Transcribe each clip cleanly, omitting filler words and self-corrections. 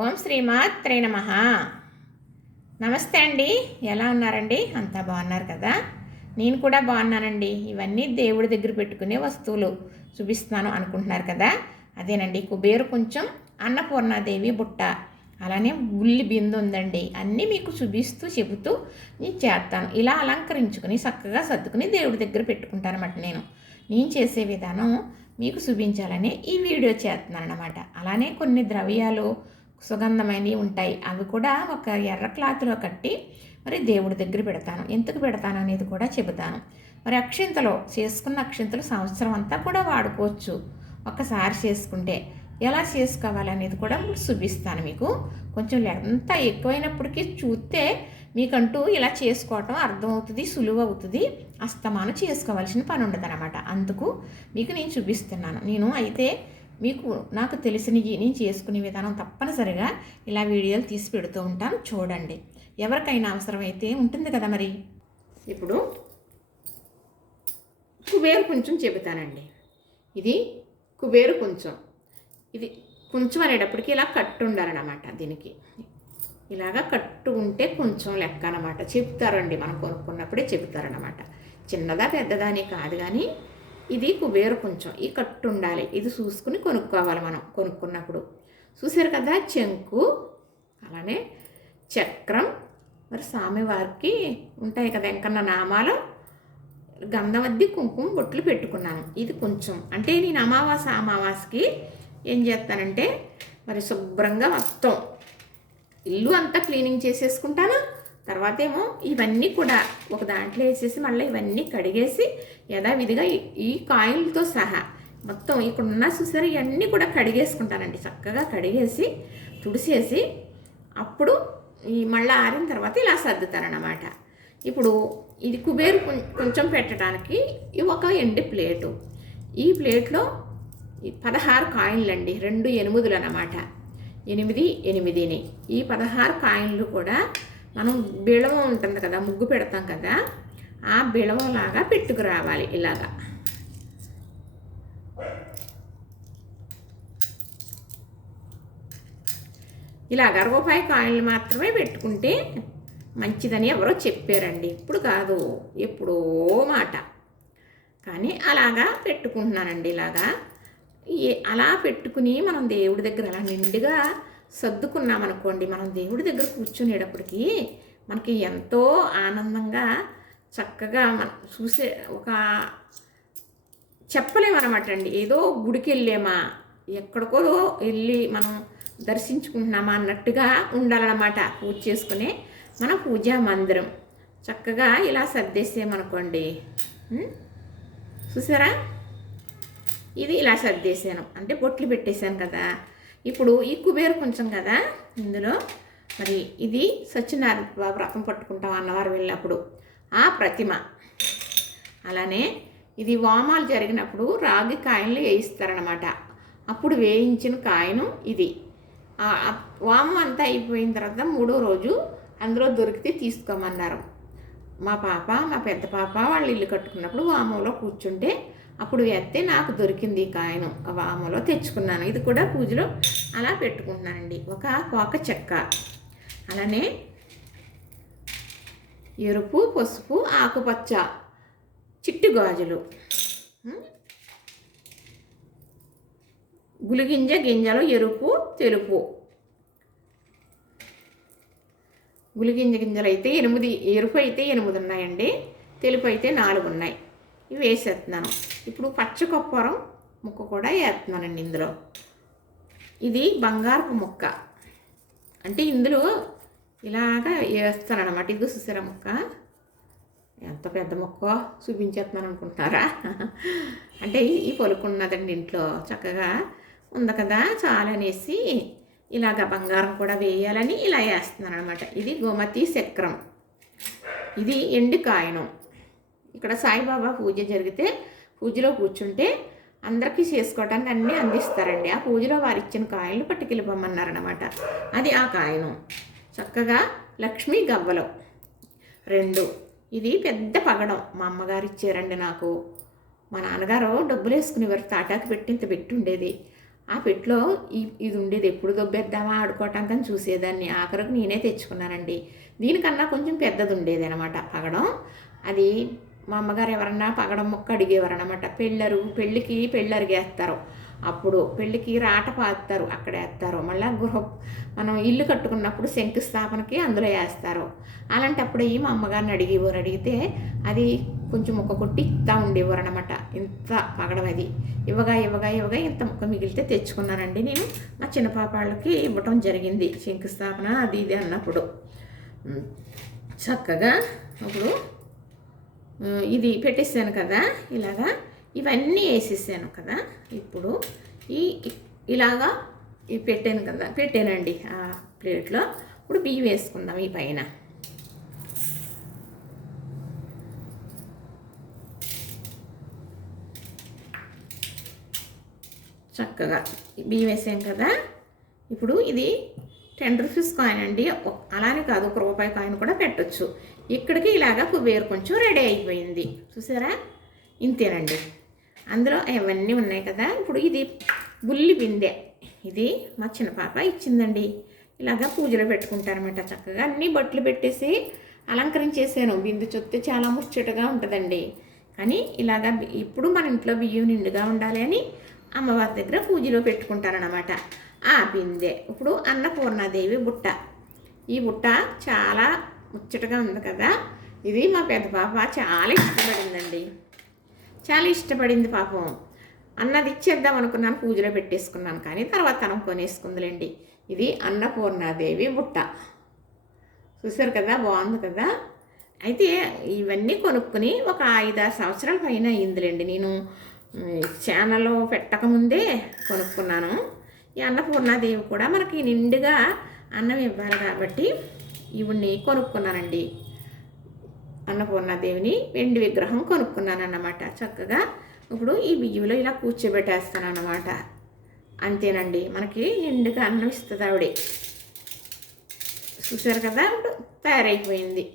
ఓం శ్రీమాత్రే నమః. నమస్తే అండి. ఎలా ఉన్నారండి? అంతా బాగున్నారు కదా? నేను కూడా బాగున్నానండి. ఇవన్నీ దేవుడి దగ్గర పెట్టుకునే వస్తువులు చూపిస్తున్నాను అనుకుంటున్నారు కదా? అదేనండి, కుబేరు కొంచెం, అన్నపూర్ణాదేవి బుట్ట, అలానే ఉల్లి బిందు ఉందండి. అన్నీ మీకు చూపిస్తూ చెబుతూ నేను చేస్తాను. ఇలా అలంకరించుకుని చక్కగా సర్దుకుని దేవుడి దగ్గర పెట్టుకుంటానమాట. నేను చేసే విధానం మీకు చూపించాలని ఈ వీడియో చేస్తున్నాను అన్నమాట. అలానే కొన్ని ద్రవ్యాలు సుగంధమైనవి ఉంటాయి. అవి కూడా ఒక ఎర్ర క్లాత్లో కట్టి మరి దేవుడి దగ్గర పెడతాను. ఎందుకు పెడతాను అనేది కూడా చెబుతాను. మరి అక్షింతలు చేసుకున్న అక్షింతలు సంవత్సరం అంతా కూడా వాడుకోవచ్చు. ఒక్కసారి చేసుకుంటే ఎలా చేసుకోవాలనేది కూడా చూపిస్తాను మీకు. కొంచెం ఎంత ఎక్కువైనప్పటికీ చూస్తే మీకంటూ ఇలా చేసుకోవటం అర్థమవుతుంది, సులువు అవుతుంది. అస్తమానం చేసుకోవాల్సిన పని ఉండదు అనమాట. అందుకు మీకు నేను చూపిస్తున్నాను. నేను అయితే మీకు నాకు తెలిసినవి నేను చేసుకునే విధానం తప్పనిసరిగా ఇలా వీడియోలు తీసి పెడుతూ ఉంటాను, చూడండి. ఎవరికైనా అవసరమైతే ఉంటుంది కదా. మరి ఇప్పుడు కుబేరు కొంచెం చెబుతానండి. ఇది కుబేరు కొంచెం, ఇది కొంచెం అనేటప్పటికి ఇలా కట్టు ఉండాలన్నమాట. దీనికి ఇలాగా కట్టు ఉంటే కొంచెం లెక్క అనమాట. చెప్తారండి, మనం కొనుక్కున్నప్పుడే చెబుతారనమాట. చిన్నదా పెద్దదా అని కాదు, కానీ ఇది కుబేరు కొంచెం, ఈ కట్టు ఉండాలి. ఇది చూసుకుని కొనుక్కోవాలి మనం కొనుక్కున్నప్పుడు. చూసారు కదా, చెంకు, అలానే చక్రం, మరి స్వామివారికి ఉంటాయి కదా ఎంకన్న నామాలు, గంధవద్ది, కుంకుమ బొట్లు పెట్టుకున్నాను. ఇది కొంచెం అంటే నేను అమావాస్యకి ఏం చేస్తానంటే మరి శుభ్రంగా మొత్తం ఇల్లు అంతా క్లీనింగ్ చేసేసుకుంటాను. తర్వాత ఏమో ఇవన్నీ కూడా ఒక దాంట్లో వేసేసి మళ్ళీ ఇవన్నీ కడిగేసి యథావిధిగా ఈ కాయిన్లతో సహా మొత్తం ఇక్కడ ఉన్న చూసారు ఇవన్నీ కూడా కడిగేసుకుంటానండి. చక్కగా కడిగేసి తుడిసేసి అప్పుడు ఈ మళ్ళీ ఆరిన తర్వాత ఇలా సర్దుతారన్నమాట. ఇప్పుడు ఇది కుబేరు కొంచెం పెట్టడానికి ఒక ఎండి ప్లేటు. ఈ ప్లేట్లో 16 కాయిన్లు అండి, 2 8 అన్నమాట. 8 8ని ఈ 16 కాయిన్లు కూడా మనం బిళవం ఉంటుంది కదా, ముగ్గు పెడతాం కదా, ఆ బిళవంలాగా పెట్టుకురావాలి. ఇలాగా రూపాయి కాయిన్లు మాత్రమే పెట్టుకుంటే మంచిదని ఎవరో చెప్పారండి. ఇప్పుడు కాదు, ఎప్పుడో మాట. కానీ అలాగా పెట్టుకుంటున్నానండి. అలా పెట్టుకుని మనం దేవుడి దగ్గర అలా నిండుగా సర్దుకున్నామనుకోండి, మనం దేవుడి దగ్గర కూర్చునేటప్పటికి మనకి ఎంతో ఆనందంగా చక్కగా మనం చూసే ఒక చెప్పలేమన్నమాట అండి. ఏదో గుడికి వెళ్ళామా, ఎక్కడికో వెళ్ళి మనం దర్శించుకుంటున్నామా అన్నట్టుగా ఉండాలన్నమాట. పూజ చేసుకునే మన పూజా మందిరం చక్కగా ఇలా సర్దేసామనుకోండి. చూసారా, ఇది ఇలా సర్దేశాను అంటే బొట్లు పెట్టేశాను కదా. ఇప్పుడు ఈ కుబేరు కొంచెం కదా, ఇందులో మరి ఇది సత్యనారాయణ వ్రతం పట్టుకుంటాం అన్నవారు వెళ్ళినప్పుడు ఆ ప్రతిమ, అలానే ఇది వామాలు జరిగినప్పుడు రాగి కాయలు వేయిస్తారనమాట. అప్పుడు వేయించిన కాయను ఇది. వామం అంతా అయిపోయిన తర్వాత 3వ రోజు అందులో దొరికితే తీసుకోమన్నారు. మా పెద్ద పాప వాళ్ళు ఇల్లు కట్టుకున్నప్పుడు వామంలో కూర్చుంటే అప్పుడు వేస్తే నాకు దొరికింది ఈ కాయను. వామంలో తెచ్చుకున్నాను. ఇది కూడా పూజలో అలా పెట్టుకుంటున్నానండి. ఒక చెక్క, అలానే ఎరుపు, పసుపు, ఆకుపచ్చ చిట్టు గాజులు, గింజలు ఎరుపు, తెలుపు. గింజలు అయితే 8, ఎరుపు అయితే 8 ఉన్నాయండి, తెలుపు అయితే 4 ఉన్నాయి. ఇవి వేసేస్తున్నాను. ఇప్పుడు పచ్చకొప్పరం ముక్క కూడా వేస్తున్నానండి ఇందులో. ఇది బంగారపు ముక్క, అంటే ఇందులో ఇలాగా వేస్తానన్నమాట. ఇది చూసారా ముక్క, ఎంత పెద్ద ముక్క చూపించేస్తున్నాను అనుకుంటున్నారా? అంటే ఈ పలుకున్నదండి ఇంట్లో, చక్కగా ఉంది కదా, చాలనేసి ఇలాగ బంగారం కూడా వేయాలని ఇలా వేస్తున్నాను అనమాట. ఇది గోమతి చక్రం, ఇది ఎండు కాయను. ఇక్కడ సాయిబాబా పూజ జరిగితే పూజలో కూర్చుంటే అందరికీ చేసుకోవడానికి అన్నీ అందిస్తారండి. ఆ పూజలో వారు ఇచ్చిన కాయలు పట్టుకెళ్ళిపోమన్నారనమాట. అది ఆ కాయను. చక్కగా లక్ష్మీ గవ్వలు 2. ఇది పెద్ద పగడం మా అమ్మగారు ఇచ్చారండి నాకు. మా నాన్నగారు డబ్బులు వేసుకునేవారు, తాటాకు పెట్టి ఇంత పెట్టి ఉండేది. ఆ పెట్టులో ఇది ఉండేది, ఎప్పుడు దొబ్బేద్దామా ఆడుకోవటానికి అని చూసేదాన్ని. ఆఖరికి నేనే తెచ్చుకున్నానండి. దీనికన్నా కొంచెం పెద్దది ఉండేది అనమాట పగడం. అది మా అమ్మగారు ఎవరన్నా పగడం మొక్క అడిగేవారు అనమాట. పెళ్ళికి పెళ్ళరిగేస్తారు, అప్పుడు పెళ్ళికి రాట పాతారు, అక్కడ వేస్తారు. మళ్ళీ మనం ఇల్లు కట్టుకున్నప్పుడు శంకుస్థాపనకి అందులో వేస్తారు. అలాంటప్పుడు మా అమ్మగారిని అడిగేవారు. అడిగితే అది కొంచెం ముక్క కొట్టి ఇస్తా ఉండేవారు అనమాట. ఇంత పగడం అది ఇవ్వగా ఇంత ముక్క మిగిలితే తెచ్చుకున్నానండి. నేను మా చిన్న పాప వాళ్ళకి ఇవ్వటం జరిగింది శంకుస్థాపన అది ఇది అన్నప్పుడు. చక్కగా ఇప్పుడు ఇది పెట్టేసాను కదా, ఇలాగా ఇవన్నీ వేసేసాను కదా. ఇప్పుడు ఇలాగా పెట్టానండి ఆ ప్లేట్లో. ఇప్పుడు బియ్యం వేసుకుందాం ఈ పైన. చక్కగా బియ్యం వేసాం కదా. ఇప్పుడు ఇది 10 రూపీస్ కాయిన్ అండి, అలానే కాదు 1 రూపాయి కాయిన్ కూడా పెట్టచ్చు. ఇక్కడికి ఇలాగా కుబేరు కొంచెం రెడీ అయిపోయింది, చూసారా? ఇంతేనండి. అందులో అవన్నీ ఉన్నాయి కదా. ఇప్పుడు ఇది బుల్లి బిందె, ఇది మా చిన్న పాప ఇచ్చిందండి. ఇలాగా పూజలో పెట్టుకుంటారనమాట. చక్కగా అన్నీ బట్టలు పెట్టేసి అలంకరించేసాను. బిందె చూస్తే చాలా ముచ్చటగా ఉంటుందండి. కానీ ఇలాగా ఇప్పుడు మన ఇంట్లో బియ్యం నిండుగా ఉండాలి అని అమ్మవారి దగ్గర పూజలో పెట్టుకుంటారనమాట. ఆ బిందె ఇప్పుడు అన్నపూర్ణాదేవి బుట్ట. ఈ బుట్ట చాలా ముచ్చటగా ఉంది కదా. ఇది మా పెద్ద పాప చాలా ఇష్టపడిందండి, చాలా ఇష్టపడింది పాపం. అన్నది ఇచ్చేద్దాం అనుకున్నాను, పూజలో పెట్టేసుకున్నాను. కానీ తర్వాత తనం కొనేసుకుందిలేండి. ఇది అన్నపూర్ణాదేవి బుట్ట, చూసారు కదా, బాగుంది కదా. అయితే ఇవన్నీ కొనుక్కుని ఒక 5-6 సంవత్సరాల పైన అయిందిలేండి. నేను ఛానల్లో పెట్టకముందే కొనుక్కున్నాను. ఈ అన్నపూర్ణాదేవి కూడా మనకి నిండుగా అన్నం ఇవ్వాలి కాబట్టి ఇవన్నీ కొనుక్కున్నానండి. అన్నపూర్ణాదేవిని వెండి విగ్రహం కొనుక్కున్నాను అన్నమాట. చక్కగా ఇప్పుడు ఈ బియ్యంలో ఇలా కూర్చోబెట్టేస్తాను అన్నమాట. అంతేనండి, మనకి నిండుగా అన్నం ఇస్తుంది ఆవిడే. చూసారు కదా, ఇప్పుడు తయారైపోయింది.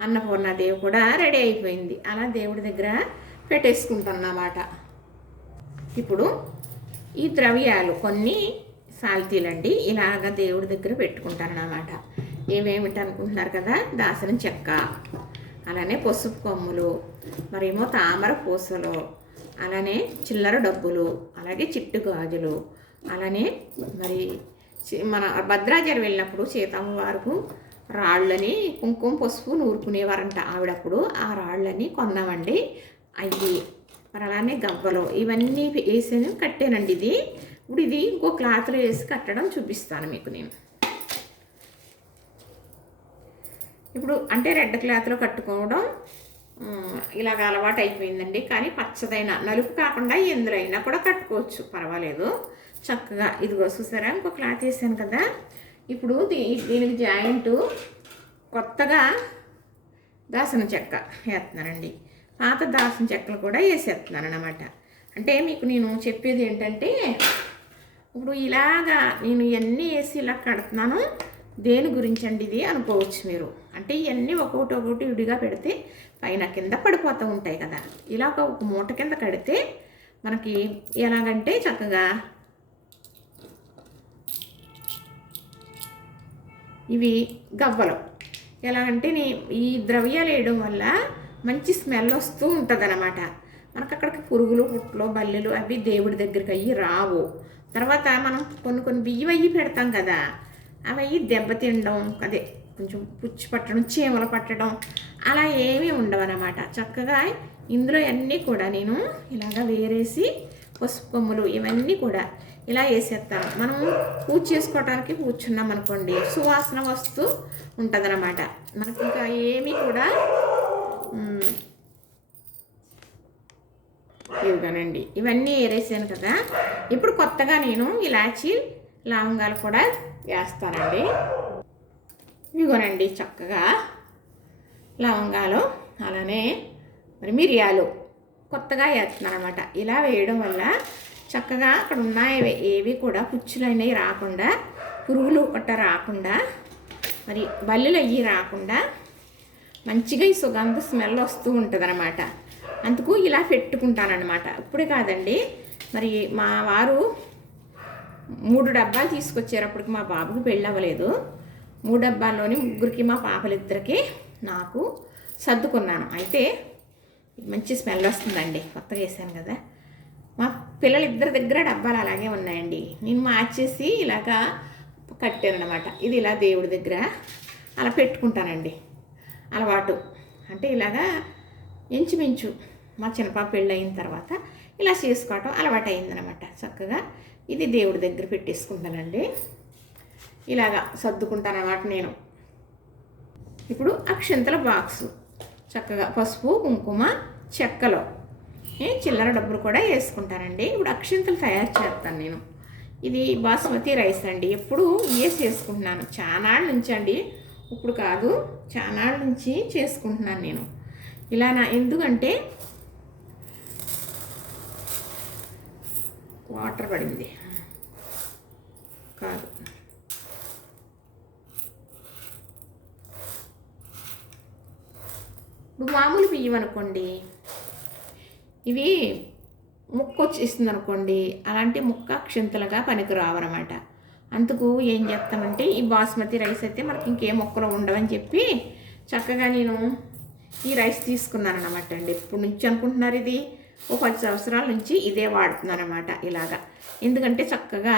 అన్నపూర్ణాదేవి కూడా రెడీ అయిపోయింది. అలా దేవుడి దగ్గర పెట్టేసుకుంటానన్నమాట. ఇప్పుడు ఈ ద్రవ్యాలు కొన్ని సాల్తీలండి ఇలాగ దేవుడి దగ్గర పెట్టుకుంటానన్నమాట. ఏమేమిటి అనుకుంటున్నారు కదా, దాసనం చెక్క, అలానే పసుపు కొమ్ములు, మరేమో తామర పూసలు, అలానే చిల్లర డబ్బులు, అలాగే చిట్టు గాజులు, అలానే మరి మన భద్రాచలం వెళ్ళినప్పుడు సీతమ్మ వారికి రాళ్ళని కుంకుమ పసుపు నూరుకునేవారంట ఆవిడప్పుడు. ఆ రాళ్ళని కొన్నామండి. అవి మరి అలానే గవ్వలు ఇవన్నీ వేసి కట్టానండి. ఇప్పుడు ఇది ఇంకో క్లాత్లో వేసి కట్టడం చూపిస్తాను మీకు నేను. ఇప్పుడు అంటే రెడ్ క్లాత్లో కట్టుకోవడం ఇలాగ అలవాటు అయిపోయిందండి. కానీ పచ్చదైన నలుపు కాకుండా ఎందులో అయినా కూడా కట్టుకోవచ్చు, పర్వాలేదు. చక్కగా ఇదిగో చూసారా, ఇంకో క్లాత్ వేసాను కదా. ఇప్పుడు దీనికి జాయింట్ కొత్తగా దాసన చెక్క వేస్తున్నానండి. పాత దాసన చెక్కలు కూడా వేసేస్తున్నాను అన్నమాట. అంటే మీకు నేను చెప్పేది ఏంటంటే, ఇప్పుడు ఇలాగా నేను ఇవన్నీ వేసి ఇలా కడుతున్నాను, దేని గురించి అండి ఇది అనుకోవచ్చు మీరు. అంటే ఇవన్నీ ఒక్కొక్కటి విడిగా పెడితే పైన కింద పడిపోతూ ఉంటాయి కదా. ఇలా ఒక మూట కింద కడితే మనకి ఎలాగంటే చక్కగా ఇవి గవ్వలు ఎలాగంటే ఈ ద్రవ్యాలు వేయడం వల్ల మంచి స్మెల్ వస్తూ ఉంటుంది అన్నమాట. మనకు అక్కడికి పురుగులు పుట్లు బల్లెలు అవి దేవుడి దగ్గరికి అయ్యి రావు. తర్వాత మనం కొన్ని బియ్యం అయ్యి పెడతాం కదా, అవి అయ్యి దెబ్బతినడం, అదే కొంచెం పుచ్చి పట్టడం, చీమలు పట్టడం అలా ఏమీ ఉండవన్నమాట. చక్కగా ఇందులో అన్నీ కూడా నేను ఇలాగ వేరేసి పసుపు కొమ్ములు ఇవన్నీ కూడా ఇలా వేసేస్తాను. మనం పూజ చేసుకోవడానికి కూర్చున్నాం అనుకోండి, సువాసన వస్తూ ఉంటుందన్నమాట. మనకి ఇంకా ఏమీ కూడా ఇవిగానండి. ఇవన్నీ వేరేసాను కదా. ఇప్పుడు కొత్తగా నేను ఇలాచీ లవంగాలు కూడా వేస్తానండి. ఇవిగోనండి చక్కగా లవంగాలు, అలానే మరి మిరియాలు కొత్తగా వేస్తున్నాను అనమాట. ఇలా వేయడం వల్ల చక్కగా అక్కడ ఉన్నాయి ఏవి కూడా పుచ్చులు అనేవి రాకుండా, పురుగులు ఒకట రాకుండా, మరి బల్లులు అయ్యి రాకుండా మంచిగా ఈ సుగంధ స్మెల్ వస్తూ ఉంటుంది అనమాట. అందుకు ఇలా పెట్టుకుంటానన్నమాట. ఇప్పుడే కాదండి, మరి మా వారు 3 డబ్బాలు తీసుకొచ్చారు. అప్పటికి మా బాబుకి పెళ్ళి అవ్వలేదు. 3 డబ్బాల్లోని ముగ్గురికి, మా పాపలిద్దరికి, నాకు సర్దుకున్నాను. అయితే మంచి స్మెల్ వస్తుందండి, కొత్తగా వేసాను కదా. మా పిల్లలిద్దరి దగ్గర డబ్బాలు అలాగే ఉన్నాయండి. నేను మార్చేసి ఇలాగా కట్టాను అనమాట. ఇది ఇలా దేవుడి దగ్గర అలా పెట్టుకుంటానండి, అలవాటు. అంటే ఇలాగా ఇంచుమించు మా చిన్నపాప పెళ్ళి అయిన తర్వాత ఇలా చేసుకోవటం అలవాటు అయిందనమాట. చక్కగా ఇది దేవుడి దగ్గర పెట్టేసుకుంటానండి. ఇలాగా సర్దుకుంటాను అన్నమాట నేను. ఇప్పుడు అక్షంతల బాక్సు చక్కగా పసుపు, కుంకుమ, చెక్కలో చిల్లర డబ్బులు కూడా వేసుకుంటానండి. ఇప్పుడు అక్షంతలు తయారు చేస్తాను నేను. ఇది బాస్మతి రైస్ అండి. ఎప్పుడు వేసుకుంటున్నాను చానాళ్ళ నుంచి అండి, ఇప్పుడు కాదు, చానాళ్ళ నుంచి చేసుకుంటున్నాను నేను. ఇలా ఎందుకంటే వాటర్ పడింది కాదు, ఇప్పుడు మామూలు బియ్యం అనుకోండి, ఇవి ముక్క వచ్చేస్తుంది అనుకోండి, అలాంటి ముక్క అక్షంతలుగా పనికి రావన్నమాట. అందుకు ఏం చేస్తామంటే ఈ బాస్మతి రైస్ అయితే మనకి ఇంకే మొక్కలు ఉండవని చెప్పి చక్కగా నేను ఈ రైస్ తీసుకున్నాను అనమాట అండి. ఎప్పటి నుంచి అనుకుంటున్నారు, ఇది ఓ 10 సంవత్సరాల నుంచి ఇదే వాడుతున్నాను అనమాట ఇలాగా. ఎందుకంటే చక్కగా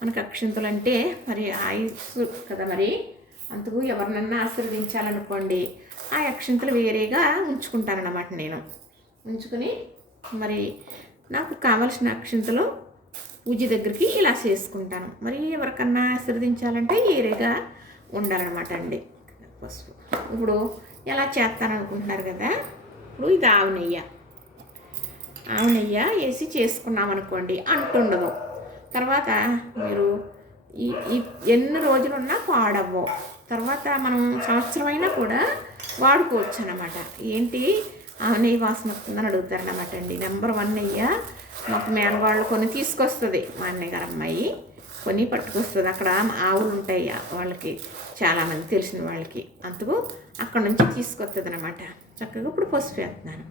మనకు అక్షంతలు అంటే మరి ఆయుస్సు కదా, మరి అందుకు ఎవరినన్నా ఆశీర్వదించాలనుకోండి ఆ అక్షంతలు వేరేగా ఉంచుకుంటానన్నమాట నేను. ఉంచుకుని మరి నాకు కావలసిన అక్షంతలు పూజ దగ్గరికి ఇలా చేసుకుంటాను. మరి ఎవరికన్నా ఆశీర్వదించాలంటే వేరేగా ఉండాలన్నమాట అండి పసుపు. ఇప్పుడు ఎలా చేస్తాననుకుంటున్నారు కదా. ఇప్పుడు ఇది ఆవు నెయ్యి వేసి చేసుకున్నాం అనుకోండి అంటుండదు. తర్వాత మీరు ఈ ఎన్ని రోజులున్నా పాడవ్వవు. తర్వాత మనం సంవత్సరమైనా కూడా వాడుకోవచ్చు అన్నమాట. ఏంటి ఆవు నెయ్యి వాసన వస్తుందని అడుగుతారన్నమాట అండి. నెంబర్ 1 నెయ్యి మాకు మేనవాళ్ళు కొన్ని తీసుకొస్తుంది, మా అన్నయ్య గారు అమ్మాయి కొన్ని పట్టుకొస్తుంది. అక్కడ ఆవులు ఉంటాయి వాళ్ళకి, చాలామంది తెలిసిన వాళ్ళకి, అందుకు అక్కడ నుంచి తీసుకొస్తుంది అనమాట. చక్కగా ఇప్పుడు పసుపు వేస్తున్నాను.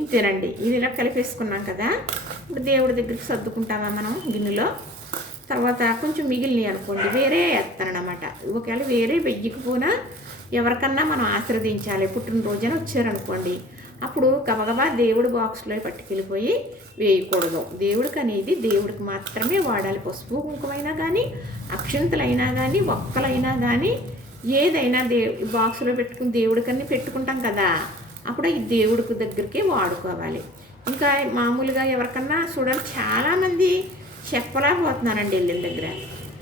ఇంతేనండి. ఇది ఇలా కలిపేసుకున్నాం కదా. ఇప్పుడు దేవుడి దగ్గరికి సర్దుకుంటామా మనం గిన్నెలో. తర్వాత కొంచెం మిగిలినవి అనుకోండి వేరే వేస్తానన్నమాట. ఒకవేళ వేరే వెయ్యకపోయినా ఎవరికన్నా మనం ఆశీర్వదించాలి, పుట్టినరోజున వచ్చారనుకోండి, అప్పుడు గబగబా దేవుడి బాక్స్లో పట్టుకెళ్ళిపోయి వేయకూడదు. దేవుడికి అనేది దేవుడికి మాత్రమే వాడాలి. పసుపు కుంకుమైనా కానీ, అక్షంతలైనా కానీ, ఒక్కలైనా కానీ, ఏదైనా బాక్స్లో పెట్టుకుని దేవుడికన్నీ పెట్టుకుంటాం కదా, అప్పుడు ఈ దేవుడికి దగ్గరికి వాడుకోవాలి. ఇంకా మామూలుగా ఎవరికన్నా చూడాలి, చాలామంది చెప్పలేకపోతున్నానండి ఇళ్ళ దగ్గర.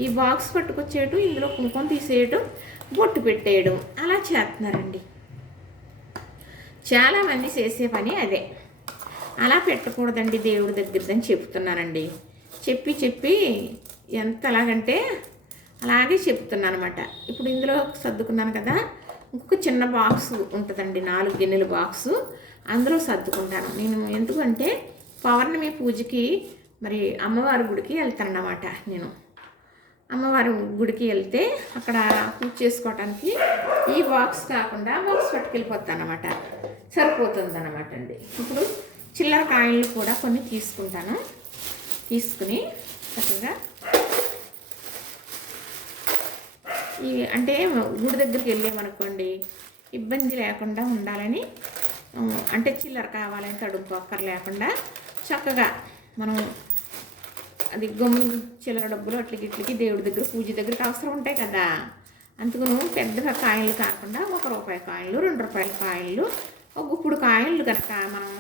ఈ బాక్స్ పట్టుకొచ్చేయటం, ఇందులో కుంకుమ తీసేయటం, బొట్టు పెట్టేయడం అలా చేస్తున్నారండి. చాలామంది చేసే పని అదే. అలా పెట్టకూడదండి దేవుడి దగ్గరదని చెప్తున్నానండి. చెప్పి ఎంతలాగంటే అలాగే చెప్తున్నాను అనమాట. ఇప్పుడు ఇందులో సర్దుకున్నాను కదా, ఇంకొక చిన్న బాక్స్ ఉంటుందండి, 4 గిన్నెల బాక్సు, అందులో సర్దుకుంటాను నేను. ఎందుకంటే పౌర్ణమి పూజకి మరి అమ్మవారి గుడికి వెళ్తానన్నమాట నేను. అమ్మవారి గుడికి వెళ్తే అక్కడ పూజ చేసుకోవటానికి ఈ బాక్స్ కాకుండా బాక్స్ పట్టుకెళ్ళిపోతాను అన్నమాట, సరిపోతుందన్నమాట అండి. ఇప్పుడు చిల్లర కాయలు కూడా కొన్ని తీసుకుంటాను. తీసుకుని చక్కగా ఈ అంటే గుడి దగ్గరికి వెళ్ళామనుకోండి ఇబ్బంది లేకుండా ఉండాలని, అంటే చిల్లర కావాలని తడుపుకోక్కర్ లేకుండా చక్కగా మనం అది గమ్మున చిల్లర డబ్బులు అట్లకి దేవుడి దగ్గర పూజ దగ్గరికి అవసరం ఉంటాయి కదా. అందుకు పెద్దగా కాయలు కాకుండా 1 రూపాయి కాయలు, 2 రూపాయల కాయలు, ఒక గుప్పుడు కాయలు కనుక మనం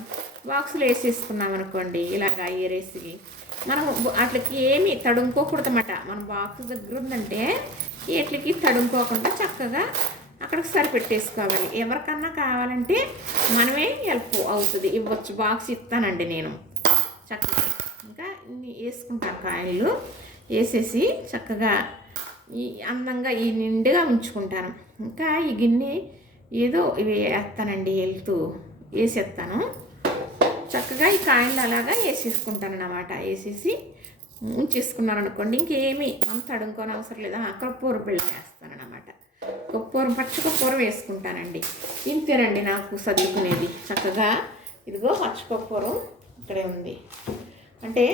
బాక్సులు వేసేసుకున్నాం అనుకోండి, ఇలాగా ఏరేసి మనం అట్లకి ఏమి తడుముకోకూడదన్నమాట. మన బాక్స్ దగ్గర ఉందంటే వీటికి తడుముకోకుండా చక్కగా అక్కడికి సరిపెట్టేసుకోవాలి. ఎవరికన్నా కావాలంటే మనమే హెల్ప్ అవుతుంది, ఇవ్వచ్చు. బాక్స్ ఇస్తానండి నేను చక్కగా. ఇంకా ఇన్ని వేసుకుంటాను కాయలు, వేసేసి చక్కగా ఈ అందంగా ఈ నిండుగా ఉంచుకుంటాను. ఇంకా ఈ గిన్నె ఏదో ఇవి వేస్తానండి, వేసేస్తాను చక్కగా. ఈ కాయలు అలాగా వేసేసుకుంటాను అన్నమాట. వేసేసి ఉంచేసుకున్నాను అనుకోండి, ఇంకేమీ మనం తడుముకోని అవసరం లేదా. కర్పూర బిళ్ళ వేస్తాను అన్నమాట. కర్పూరం, పచ్చ కర్పూరం వేసుకుంటానండి. ఇంతేనండి నాకు సర్దుకునేది. చక్కగా ఇదిగో పచ్చ కర్పూరం ఇక్కడే ఉంది. అంటే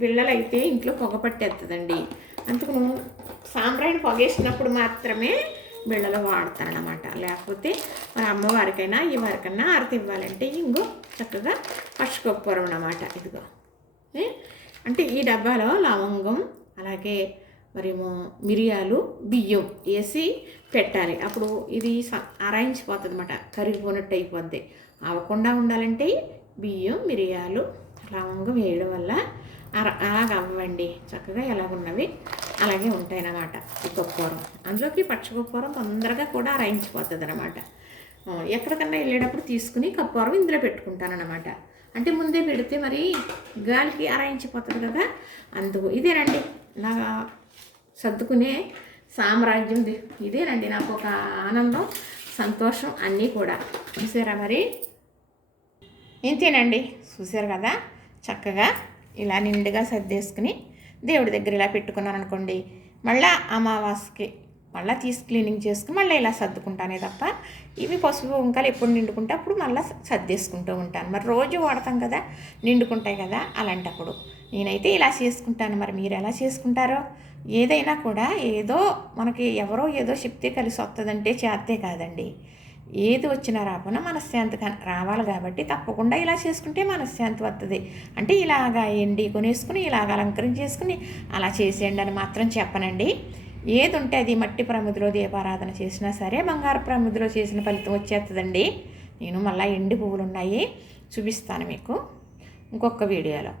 బిళ్ళలైతే ఇంట్లో పొగ పట్టేస్తుందండి. అందుకు సాంబ్రాణి పొగేసినప్పుడు మాత్రమే బిళ్ళలు వాడతానన్నమాట. లేకపోతే మన అమ్మవారికైనా ఎవరికైనా ఆరతి ఇవ్వాలంటే ఇంకో చక్కగా పచ్చకర్పూరం అన్నమాట. ఇదిగో అంటే ఈ డబ్బాలో లవంగం, అలాగే మరేమో మిరియాలు, బియ్యం వేసి పెట్టాలి. అప్పుడు ఇది అరాయించిపోతుంది అన్నమాట, కరిగిపోయినట్టు అయిపోద్ది. అవ్వకుండా ఉండాలంటే బియ్యం, మిరియాలు, లవంగం వేయడం వల్ల అలాగ అవ్వండి. చక్కగా ఎలాగున్నవి అలాగే ఉంటాయన్నమాట ఈ కర్పూరం. అందులోకి పచ్చకర్పూరం తొందరగా కూడా అరాయించిపోతుంది అన్నమాట. ఎక్కడికన్నా వెళ్ళేటప్పుడు తీసుకుని కర్పూరం ఇందులో పెట్టుకుంటానన్నమాట. అంటే ముందే పెడితే మరి గాలికి అరాయించిపోతుంది కదా, అందుకు. ఇదేనండి నా సర్దుకునే సామ్రాజ్యం. ఇదేనండి నాకు ఒక ఆనందం, సంతోషం అన్నీ కూడా. చూసారా మరి? ఇంతేనండి, చూసారు కదా. చక్కగా ఇలా నిండుగా సర్దేసుకుని దేవుడి దగ్గర ఇలా పెట్టుకున్నాను అనుకోండి, మళ్ళీ అమావాస్యకి మళ్ళీ తీసి క్లీనింగ్ చేసుకుని మళ్ళీ ఇలా సర్దుకుంటానే తప్ప ఇవి పసుపు కుంకాలు ఎప్పుడు నిండుకుంటే అప్పుడు మళ్ళీ సర్దేసుకుంటూ ఉంటాను. మరి రోజు వాడతాం కదా, నిండుకుంటాయి కదా, అలాంటప్పుడు నేనైతే ఇలా చేసుకుంటాను. మరి మీరు ఎలా చేసుకుంటారో? ఏదైనా కూడా ఏదో మనకి ఎవరో ఏదో చెప్తే కలిసి వస్తుందంటే చేస్తే కాదండి. ఏది వచ్చినా రాకుండా మనశ్శాంతి రావాలి కాబట్టి తప్పకుండా ఇలా చేసుకుంటే మనశ్శాంతి వస్తుంది. అంటే ఇలాగా ఎండి కొనేసుకుని ఇలాగ అలంకరించేసుకుని అలా చేసేయండి అని మాత్రం చెప్పనండి. ఏది ఉంటే అది మట్టి ప్రమిదిలో దీపారాధన చేసినా సరే బంగారు ప్రమిదిలో చేసిన ఫలితం వచ్చేస్తుందండి. నేను మళ్ళీ ఎండి పువ్వులు ఉన్నాయి, చూపిస్తాను మీకు ఇంకొక వీడియోలో.